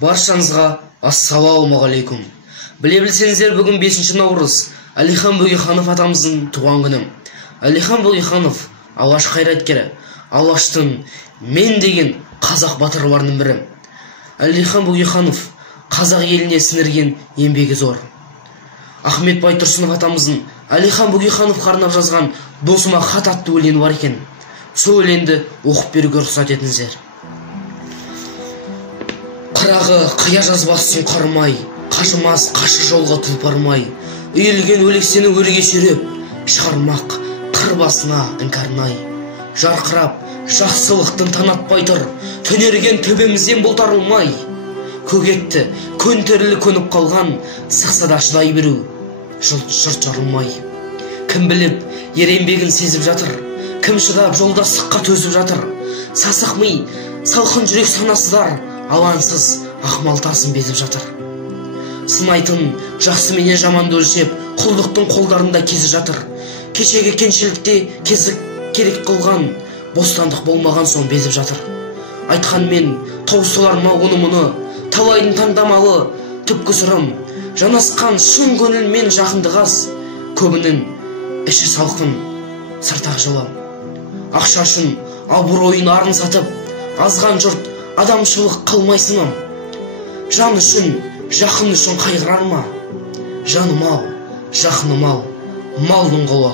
Баршаңызға ассалаумағалейкум. Біле білсеңіздер, бүгін 5 наурыз, Әлихан Бөкейханов атамыздың туған күні. Әлихан Бөкейханов алаш қайраткері, алаштың мен деген қазақ батырларының бірі. Әлихан Бөкейханов қазақ еліне сіңірген еңбегі зор. Ахмет Байтұрсынов атамыздың Әлихан Бөкейхановқа арнап жазған "Досыма хат" атты өлеңі бар екен. Сол өлеңді оқып беруге рұқсат етіңіздер. Қырағы қия жазбасын қармай, қажымас қашы жолға тұлпармай, үйілген өлексені өрге сүйреп, шығармақ қыр басына іңкарнай. Жарқырап, жақсылықтың танатпай тұр, төнерген төбемізден бұлтарылмай. Көгетті, көнтерілі көніп қалған, сықса да шыдай беру, жұрт жарылмай. Кім біліп, еренбегін сезіп жатыр, кім шыдап жолда сыққа төзіп жатыр. Сасық ми, салқын жүрек санасыздар, алансыз ақмалтасын безіп жатыр. Сынайтын жақсы менен жаманды өлшеп, құлдықтың қолдарында кезіп жатыр. Кешегі кеншілікте кезік керек қылған, бостандық болмаған соң безіп жатыр. Айтқанмен таусылар ма оны мұны, талайдың таңдамалы түпкі сырым. Жанасқан шын көңілмен жақындық аз, көбінің іші салқын, сыртақ жылы. Ақша үшін абыройын арын сатып, азған жұрт адамшылық қылмайсынам. Жан үшін, жақын үшін қайғырар ма? Жаным ал, жақыным ал, малдың құлы.